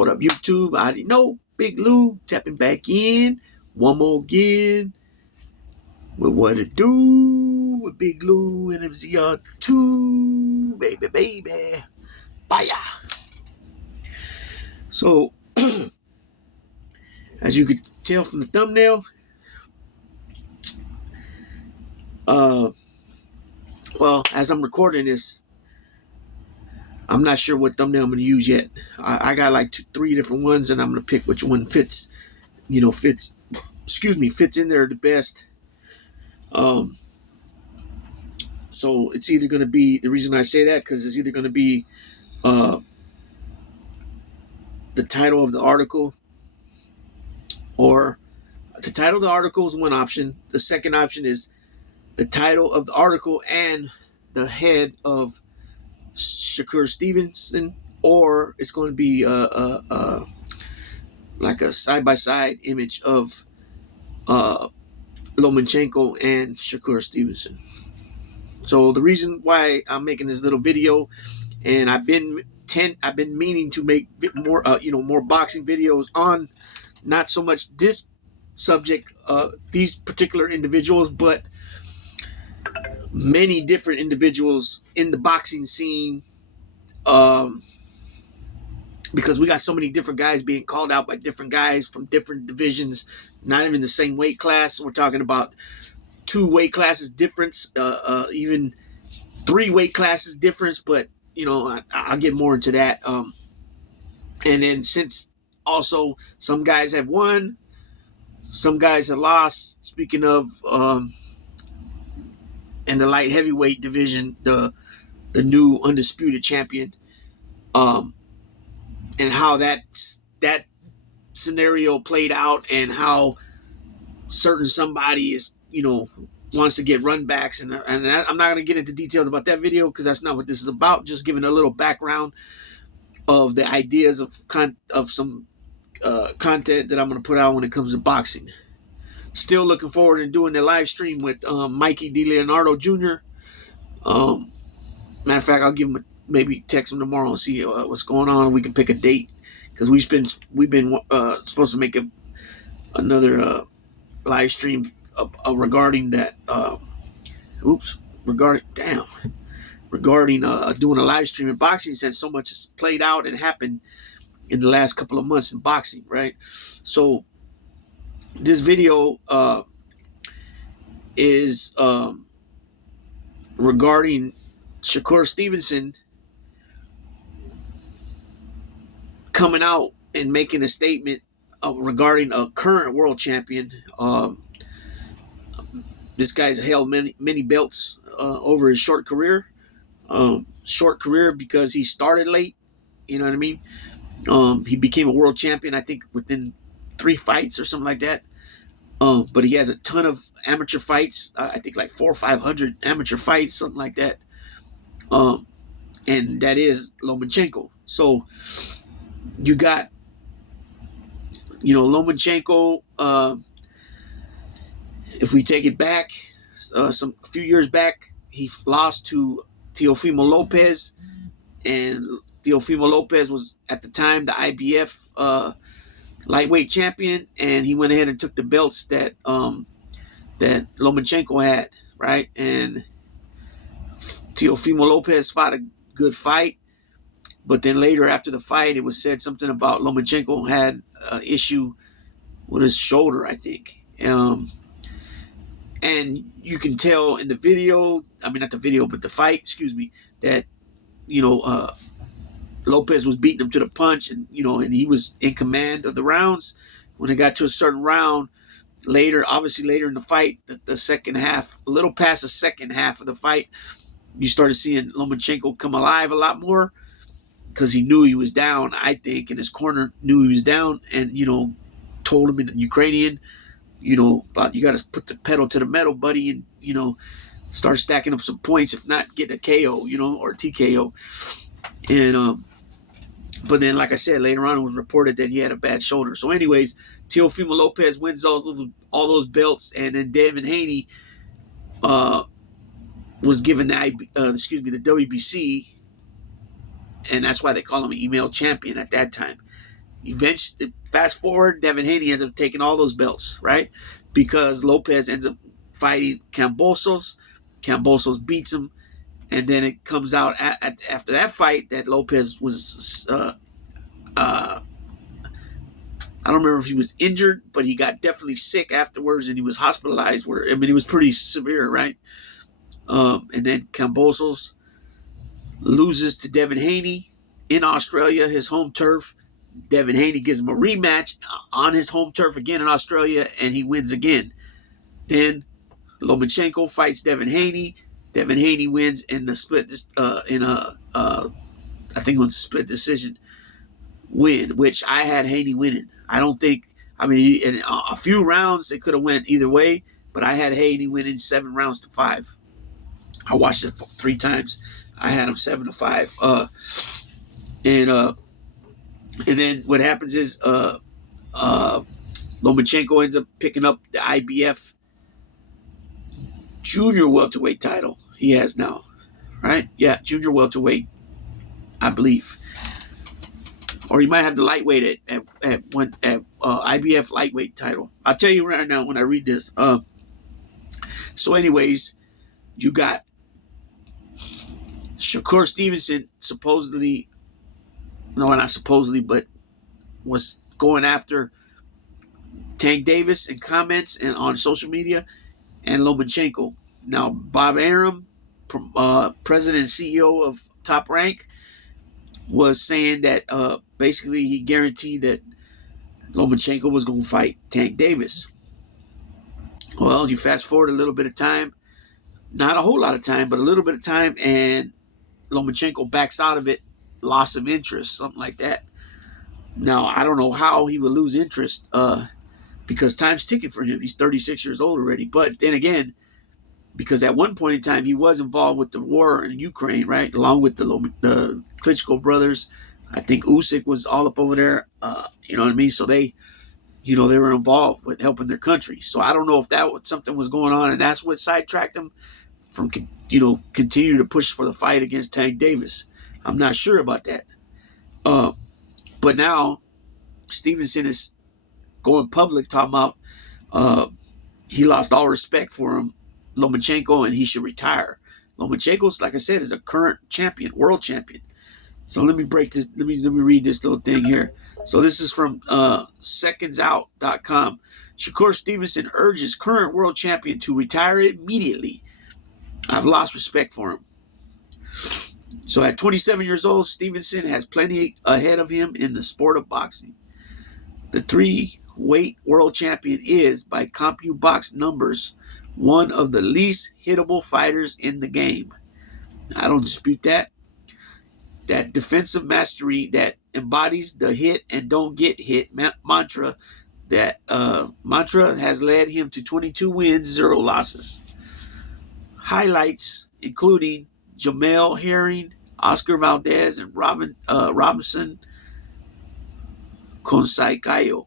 What up, YouTube? I already know. Big Lou tapping back in. One more again. With what it do with Big Lou and MCR2. Baby, baby. Bye. So, as you could tell from the thumbnail, well, as I'm recording this, I'm not sure what thumbnail I'm going to use yet. I got like 3 different ones, and I'm going to pick which one fits in there the best. So it's either going to be, the reason I say that, because it's either going to be the title of the article, or the title of the article is one option. The second option is the title of the article and the head of Shakur Stevenson, or it's going to be like a side-by-side image of Lomachenko and Shakur Stevenson. So the reason why I'm making this little video, and I've been meaning to make more more boxing videos on not so much this subject, these particular individuals, but many different individuals in the boxing scene, because we got so many different guys being called out by different guys from different divisions, not even the same weight class. We're talking about 2 weight classes difference, even 3 weight classes difference, but I'll get more into that. And then, since also some guys have won, some guys have lost. Speaking of, in the light heavyweight division, the new undisputed champion, and how that scenario played out, and how certain somebody is wants to get run backs, and I'm not going to get into details about that video, because that's not what this is about. Just giving a little background of the ideas of some content that I'm going to put out when it comes to boxing. Still looking forward to doing the live stream with Mikey DeLeonardo Jr. Matter of fact, I'll give him maybe text him tomorrow and see what's going on. We can pick a date, because we've been supposed to make another live stream regarding that. Regarding doing a live stream in boxing, since so much has played out and happened in the last couple of months in boxing, right? So this video is regarding Shakur Stevenson coming out and making a statement regarding a current world champion. This guy's held many belts over his short career. Because he started late. You know what I mean? He became a world champion, I think, within 3 fights or something like that. But he has a ton of amateur fights. I think like 400 or 500 amateur fights, something like that. And that is Lomachenko. So you got, Lomachenko. If we take it back, a few years back, he lost to Teofimo Lopez, and Teofimo Lopez was at the time the IBF lightweight champion, and he went ahead and took the belts that Lomachenko had, right? And Teofimo Lopez fought a good fight, but then later after the fight, it was said something about Lomachenko had an issue with his shoulder, I think. And you can tell in the video, not the video, but the fight, that, Lopez was beating him to the punch, and, and he was in command of the rounds. When it got to a certain round, later in the fight, the second half, a little past the second half of the fight, you started seeing Lomachenko come alive a lot more, because he knew he was down, I think, and his corner knew he was down, and, told him in Ukrainian, about, you got to put the pedal to the metal, buddy, and, start stacking up some points, if not get a KO, or TKO. And, but then, like I said, later on it was reported that he had a bad shoulder. So anyways, Teofimo Lopez wins all those belts, and then Devin Haney was given the WBC, and that's why they call him an email champion at that time. Eventually, fast forward, Devin Haney ends up taking all those belts, right? Because Lopez ends up fighting Kambosos. Kambosos beats him, and then it comes out after that fight that Lopez was, I don't remember if he was injured, but he got definitely sick afterwards, and he was hospitalized. Where I mean, it was pretty severe, right? And then Kambosos loses to Devin Haney in Australia, his home turf. Devin Haney gives him a rematch on his home turf again in Australia, and he wins again. Then Lomachenko fights Devin Haney. Devin Haney wins in the split, I think it was a split decision win, which I had Haney winning. I don't think, I mean, in a few rounds it could have went either way, but I had Haney winning 7-5. I watched it 3 times. I had him 7-5. And then what happens is Lomachenko ends up picking up the IBF junior welterweight title he has now, right? Yeah, junior welterweight, I believe. Or he might have the lightweight at IBF lightweight title. I'll tell you right now when I read this. So anyways, you got Shakur Stevenson supposedly, no, not supposedly, but was going after Tank Davis in comments and on social media, and Lomachenko. Now, Bob Arum, president and CEO of Top Rank, was saying that basically he guaranteed that Lomachenko was going to fight Tank Davis. Well, you fast forward a little bit of time, not a whole lot of time, but a little bit of time, and Lomachenko backs out of it, loss of interest, something like that. Now, I don't know how he would lose interest because time's ticking for him. He's 36 years old already. But then again, because at one point in time, he was involved with the war in Ukraine, right? Along with the Klitschko brothers. I think Usyk was all up over there. You know what I mean? So they were involved with helping their country. So I don't know if something was going on, and that's what sidetracked him from, continue to push for the fight against Tank Davis. I'm not sure about that. But now Stevenson is going public talking about he lost all respect for him, Lomachenko, and he should retire. Lomachenko's, like I said, is a current champion, world champion. So let me break this. Let me read this little thing here. So this is from secondsout.com. Shakur Stevenson urges current world champion to retire immediately. I've lost respect for him. So at 27 years old, Stevenson has plenty ahead of him in the sport of boxing. The 3-weight world champion is, by CompuBox numbers, one of the least hittable fighters in the game. I don't dispute that. That defensive mastery that embodies the hit and don't get hit mantra, that mantra has led him to 22 wins, 0 losses. Highlights including Jamel Herring, Oscar Valdez, and Robinson Consakayo.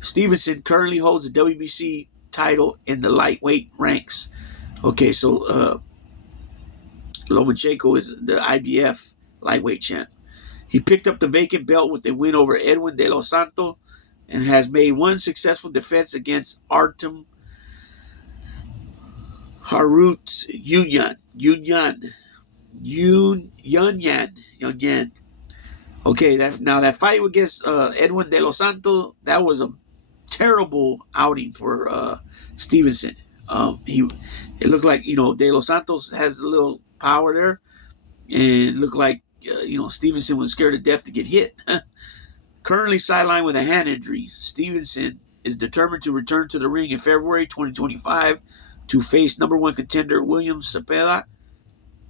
Stevenson currently holds the WBC title in the lightweight ranks. Okay, so Lomachenko is the IBF lightweight champ. He picked up the vacant belt with a win over Edwin De Los Santos and has made one successful defense against Artem Harut Yunyan. Okay, that fight against Edwin De Los Santos, that was a terrible outing for Stevenson. It looked like De Los Santos has a little power there, and it looked like Stevenson was scared to death to get hit. Currently sidelined with a hand injury, Stevenson is determined to return to the ring in February 2025 to face number 1 contender William Cepeda.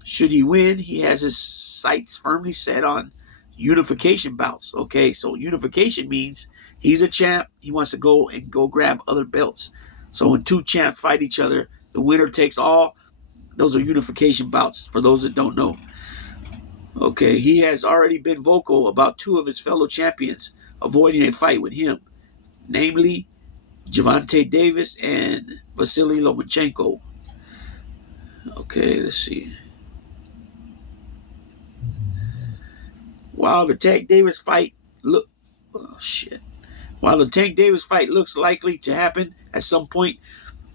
Should he win, he has his sights firmly set on unification bouts. Okay, so unification means he's a champ. He wants to go grab other belts. So when 2 champs fight each other, the winner takes all. Those are unification bouts, for those that don't know. Okay, he has already been vocal about 2 of his fellow champions avoiding a fight with him, namely Gervonta Davis and Vasily Lomachenko. Okay, let's see. While the Tank Davis fight look, oh shit. While the Tank Davis fight looks likely to happen at some point,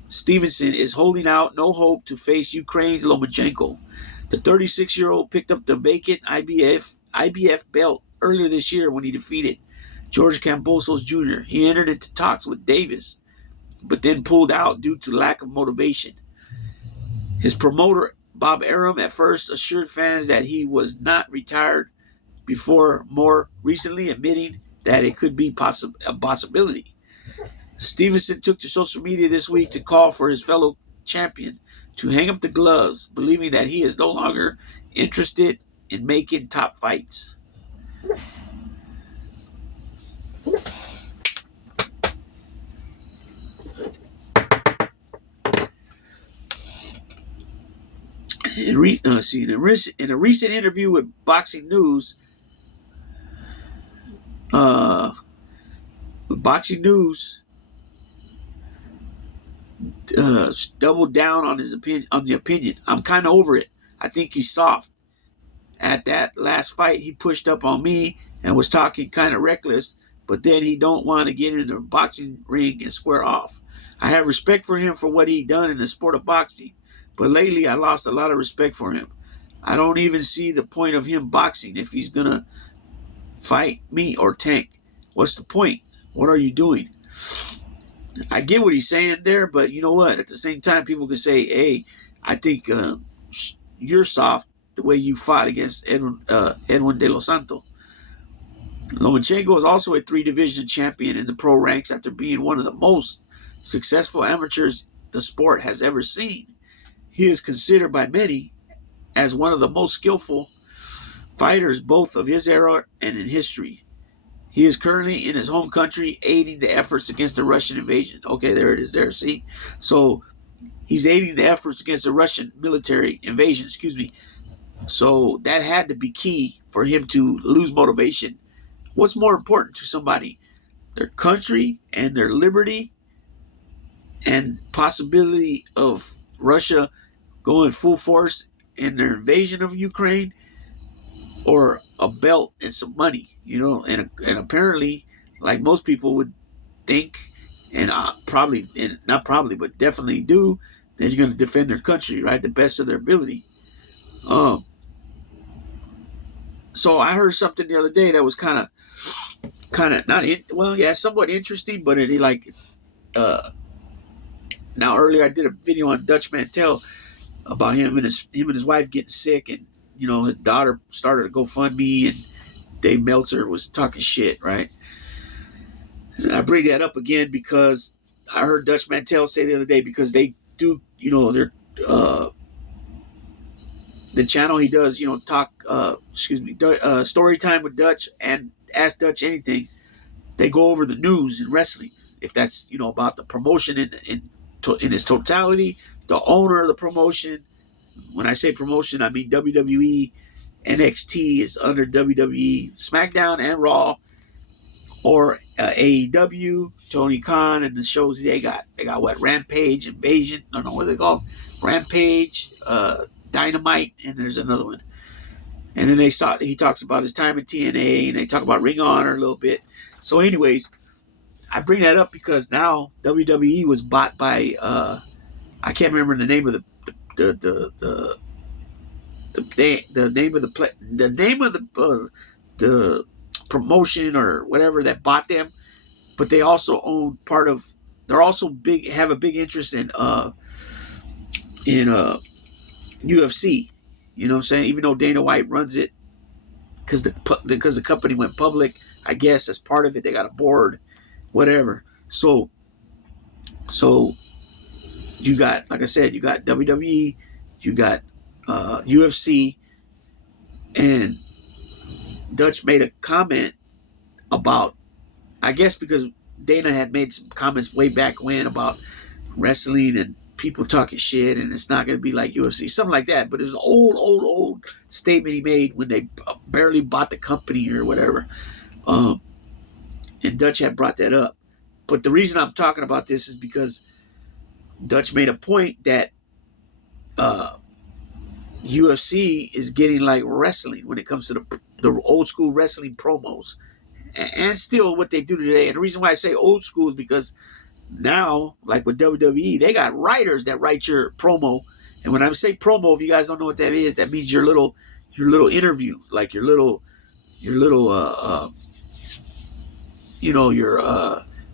Stevenson is holding out no hope to face Ukraine's Lomachenko. The 36-year-old picked up the vacant IBF belt earlier this year when he defeated George Kambosos Jr. He entered into talks with Davis, but then pulled out due to lack of motivation. His promoter, Bob Arum, at first assured fans that he was not retired, before more recently admitting that it could be a possibility. Stevenson took to social media this week to call for his fellow champion to hang up the gloves, believing that he is no longer interested in making top fights. In a recent interview with Boxing News, doubled down on his opinion. I'm kind of over it. I think he's soft. At that last fight, he pushed up on me and was talking kind of reckless, but then he don't want to get in the boxing ring and square off. I have respect for him for what he done in the sport of boxing, but lately I lost a lot of respect for him. I don't even see the point of him boxing if he's gonna fight me or Tank. What's the point? What are you doing? I get what he's saying there, but you know what? At the same time, people can say, hey, I think you're soft the way you fought against Edwin De Los Santos. Lomachenko is also a 3-division champion in the pro ranks after being one of the most successful amateurs the sport has ever seen. He is considered by many as one of the most skillful fighters both of his era and in history. He is currently in his home country aiding the efforts against the Russian invasion. Okay, there it is there, see? So he's aiding the efforts against the Russian military invasion, So that had to be key for him to lose motivation. What's more important to somebody? Their country and their liberty and possibility of Russia going full force in their invasion of Ukraine, or a belt and some money, and apparently, like most people would think, and but definitely do, that you're going to defend their country, right, the best of their ability. So I heard something the other day that was kind of somewhat interesting, but now earlier I did a video on Dutch Mantel about him and his wife getting sick, and his daughter started a GoFundMe, and Dave Meltzer was talking shit, right? And I bring that up again because I heard Dutch Mantel say the other day, because they do, they're the channel he does, story time with Dutch and Ask Dutch Anything. They go over the news in wrestling, if that's about the promotion in its totality, the owner of the promotion. When I say promotion, I mean WWE. NXT is under WWE, SmackDown and Raw, or AEW, Tony Khan and the shows they got. They got what? Rampage, Invasion. I don't know what they call them. Rampage, Dynamite, and there's another one. And then he talks about his time in TNA, and they talk about Ring of Honor a little bit. So, anyways, I bring that up because now WWE was bought by I can't remember the name of the promotion or whatever that bought them, but they also own part of. They're also have a big interest in UFC. You know what I'm saying? Even though Dana White runs it, because the company went public, I guess as part of it, they got a board, whatever. So you got, like I said, you got WWE, you got UFC, and Dutch made a comment about, I guess because Dana had made some comments way back when about wrestling and people talking shit, and it's not going to be like UFC, something like that. But it was an old statement he made when they barely bought the company or whatever. And Dutch had brought that up. But the reason I'm talking about this is because Dutch made a point that UFC is getting like wrestling when it comes to the old school wrestling promos. and still what they do today. And the reason why I say old school is because now, like with WWE, they got writers that write your promo. And when I say promo, if you guys don't know what that is, that means your little interview, like your little your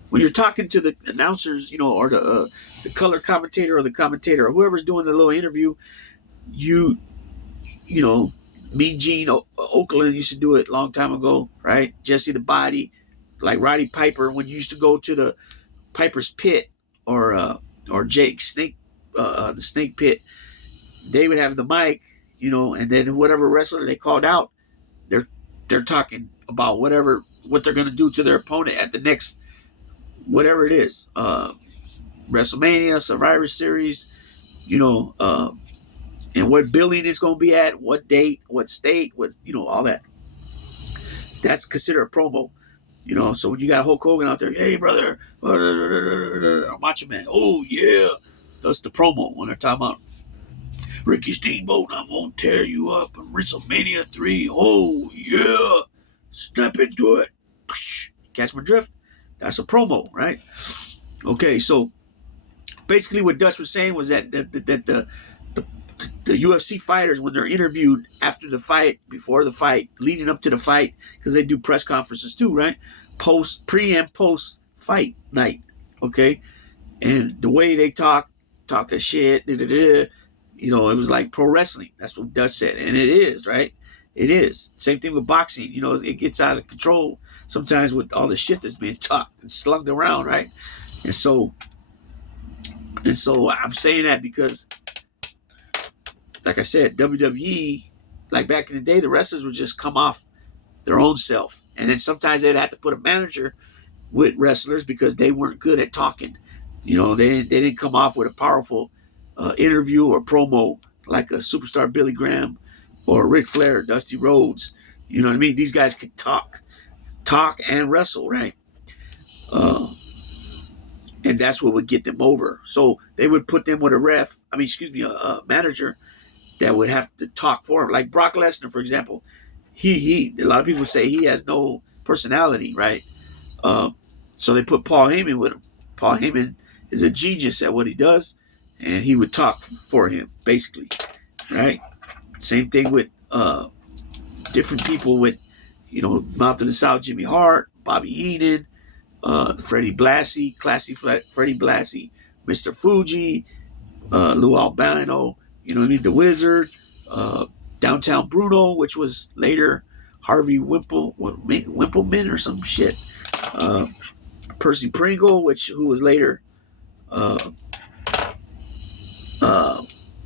when you're talking to the announcers, or the color commentator or the commentator or whoever's doing the little interview, you know, Mean Gene Oakland used to do it a long time ago, right? Jesse the Body, like Roddy Piper, when you used to go to the Piper's Pit or Jake Snake, the Snake Pit, they would have the mic, and then whatever wrestler they called out, they're talking about what they're going to do to their opponent at the next whatever it is, WrestleMania, Survivor Series, and what building it's going to be at, what date, what state, all that. That's considered a promo. So when you got Hulk Hogan out there, hey brother, Macho Man, oh yeah, that's the promo when they're talking about Ricky Steamboat. I'm gonna tear you up in WrestleMania 3. Oh yeah, step into it. Catch my drift? That's a promo, right? Okay, so basically what Dutch was saying was that the UFC fighters, when they're interviewed after the fight, before the fight, leading up to the fight, because they do press conferences too, right? Pre and post fight night, okay? And the way they talk that shit, it was like pro wrestling. That's what Dutch said, and it is, right? It is. Same thing with boxing. It gets out of control sometimes with all the shit that's being talked and slung around, right? And so I'm saying that because, like I said, WWE, like back in the day, the wrestlers would just come off their own self. And then sometimes they'd have to put a manager with wrestlers because they weren't good at talking. They didn't come off with a powerful interview or promo like a superstar Billy Graham or Ric Flair, Dusty Rhodes. You know what I mean? These guys could talk and wrestle, right? And that's what would get them over. So they would put them with a manager that would have to talk for him. Like Brock Lesnar, for example, a lot of people say he has no personality, right? So they put Paul Heyman with him. Paul Heyman is a genius at what he does, and he would talk for him, basically, right? Same thing with different people with, Mouth of the South, Jimmy Hart, Bobby Heenan, Freddie Blassie, classy Freddie Blassie, Mr. Fuji, Lou Albano, The Wizard, Downtown Bruno, which was later Harvey Wimpleman or some shit, Percy Pringle, who was later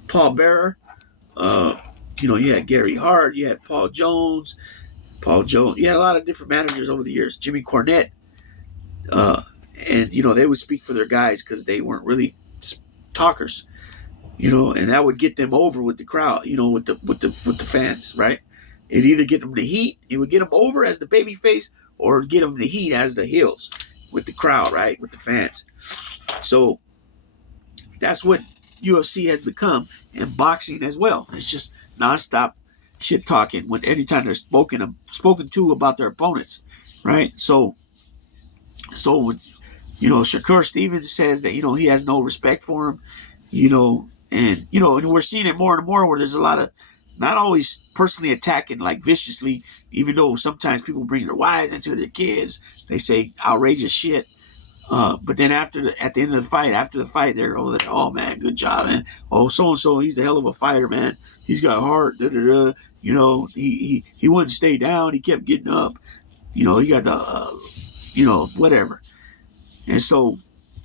Paul Bearer. You had Gary Hart, you had Paul Jones. You had a lot of different managers over the years. Jimmy Cornette, and they would speak for their guys because they weren't really talkers. And that would get them over with the crowd, with the fans, right? It'd either get them the heat, it would get them over as the baby face, or get them the heat as the heels with the crowd, right? With the fans. So that's what UFC has become, and boxing as well. It's just nonstop shit talking when anytime they're spoken to about their opponents, right? So Shakur Stevens says that he has no respect for him, and we're seeing it more and more where there's a lot of not always personally attacking like viciously, even though sometimes people bring their wives into their kids, they say outrageous shit. But then at the end of the fight, after the fight, they're over there, oh man, good job, man. Oh, so and so, he's a hell of a fighter, man. He's got heart. He wouldn't stay down. He kept getting up. He got the whatever. And so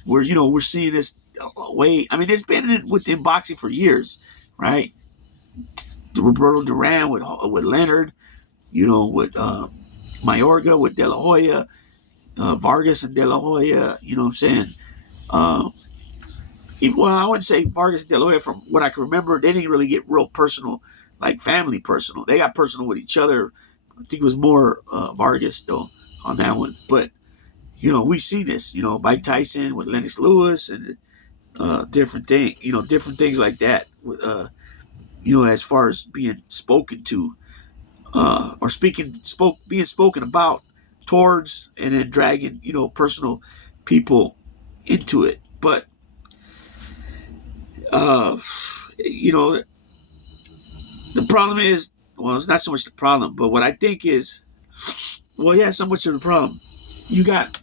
we're seeing this way. I mean, it's been within boxing for years, right? Roberto Duran with Leonard, with Mayorga, with De La Hoya, Vargas and De La Hoya. You know what I'm saying? I wouldn't say Vargas and De La Hoya, from what I can remember, they didn't really get real personal, like family personal. They got personal with each other. I think it was more Vargas though on that one. But we see this. Mike Tyson with Lennox Lewis and different things like that. As far as being spoken to, or being spoken about towards, and then dragging, you know, personal people into it. But you know, the problem is, well, it's not so much the problem, but what I think is, well, yeah, so much of the problem. You got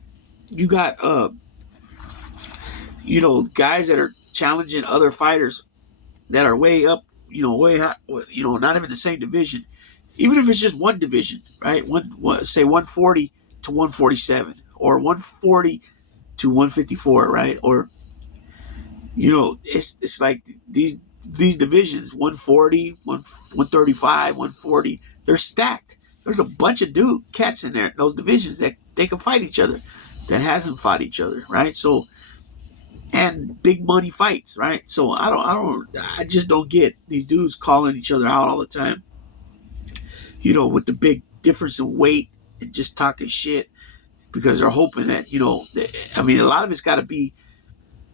you know, guys that are challenging other fighters that are way up, you know, way high, you know, not even the same division, even if it's just one division, right? Say 140 to 147, or 140 to 154, right? Or, you know, it's like these divisions, 140, 135, 140, they're stacked. There's a bunch of cats in there, those divisions, that they can fight each other, that hasn't fought each other, right? So, and big money fights, right? So I just don't get these dudes calling each other out all the time, you know, with the big difference in weight and just talking shit, because they're hoping that, you know, I mean, a lot of it's got to be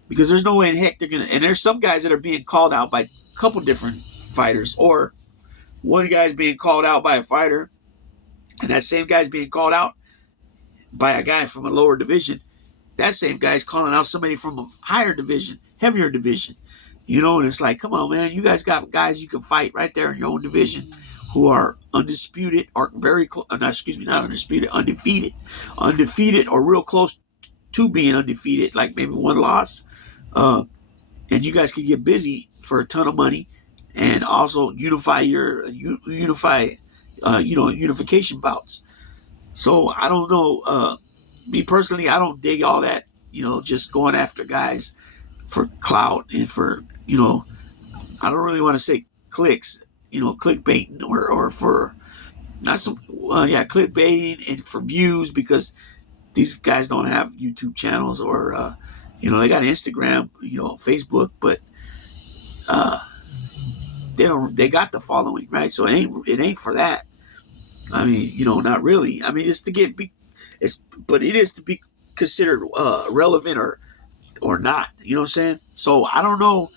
because there's no way in heck they're gonna. And there's some guys that are being called out by a couple different fighters, or one guy's being called out by a fighter, and that same guy's being called out by a guy from a lower division. That same guy's calling out somebody from a higher division, heavier division. You know, and it's like, come on, man, you guys got guys you can fight right there in your own division who are undisputed, or very close, not undisputed, undefeated, or real close to being undefeated, like maybe one loss. And you guys can get busy for a ton of money, and also unify unification bouts. So I don't know. Me personally, I don't dig all that. You know, just going after guys for clout and for, you know, I don't really want to say clicks. You know, clickbaiting, or for not some clickbaiting and for views, because these guys don't have YouTube channels, or you know, they got Instagram, you know, Facebook, but they got the following, right? So it ain't for that. I mean, you know, not really. I mean, it's to but it is to be considered relevant or not. You know what I'm saying? So I don't know.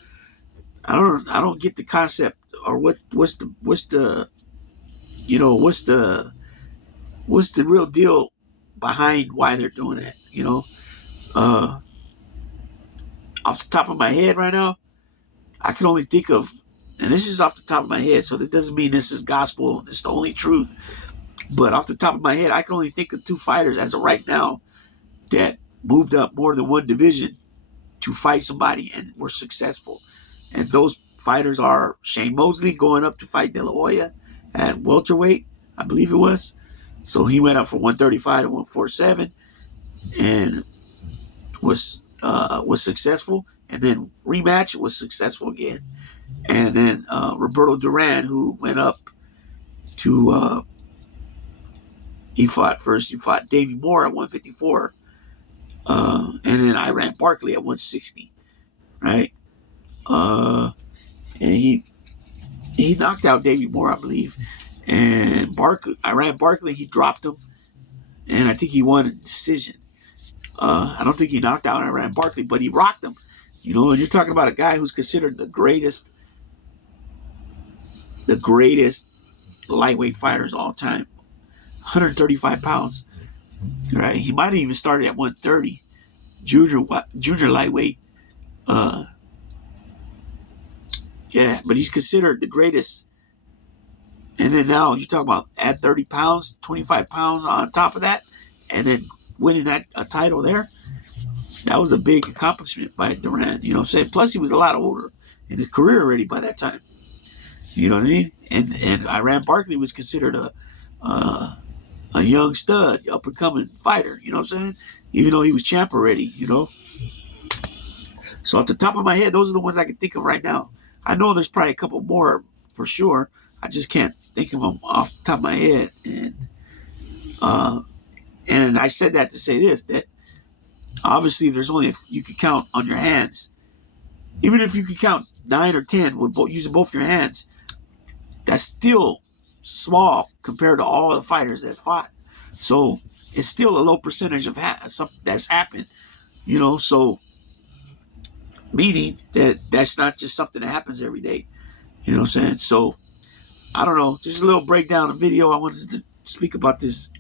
I don't get the concept, or what's the you know, what's the real deal behind why they're doing that. You know, off the top of my head right now, I can only think of, and this is off the top of my head, so that doesn't mean this is gospel, this is the only truth. But off the top of my head, I can only think of two fighters as of right now that moved up more than one division to fight somebody and were successful. And those fighters are Shane Mosley going up to fight De La Hoya at welterweight, I believe it was. So he went up from 135 to 147 and was successful. And then rematch was successful again. And then Roberto Duran, who went up to he fought Davey Moore at 154, and then Iran Barkley at 160, right? And he knocked out Davey Moore, I believe, and Iran Barkley, he dropped him, and I think he won a decision. I don't think he knocked out Iran Barkley, but he rocked him. You know, and you're talking about a guy who's considered the greatest lightweight fighters of all time. 135 pounds, right? He might have even started at 130, junior lightweight. Yeah, but he's considered the greatest. And then now you talk about add 30 pounds, 25 pounds on top of that, and then winning that a title there. That was a big accomplishment by Duran. You know what I'm saying? Plus, he was a lot older in his career already by that time. You know what I mean? And Iran Barkley was considered a young stud, up and coming fighter. You know what I'm saying? Even though he was champ already. You know. So at the top of my head, those are the ones I can think of right now. I know there's probably a couple more for sure. I just can't think of them off the top of my head. And I said that to say this, that obviously there's only you can count on your hands. Even if you could count 9 or 10 with using both your hands, that's still small compared to all the fighters that fought. So it's still a low percentage of something that's happened, you know. So meaning that that's not just something that happens every day, you know what I'm saying? So I don't know, just a little breakdown of video. I wanted to speak about this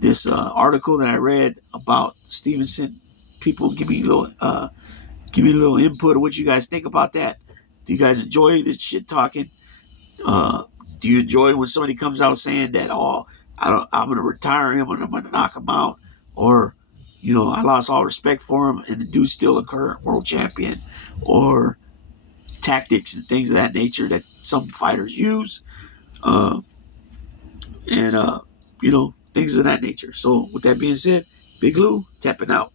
this article that I read about Stevenson. People give me a little input of what you guys think about that. Do you guys enjoy this shit talking? Uh, do you enjoy when somebody comes out saying that, oh, I'm gonna retire him and I'm gonna knock him out, or I lost all respect for him and the dude's still a current world champion, or tactics and things of that nature that some fighters use, uh, and things of that nature. So with that being said, Big Lou tapping out.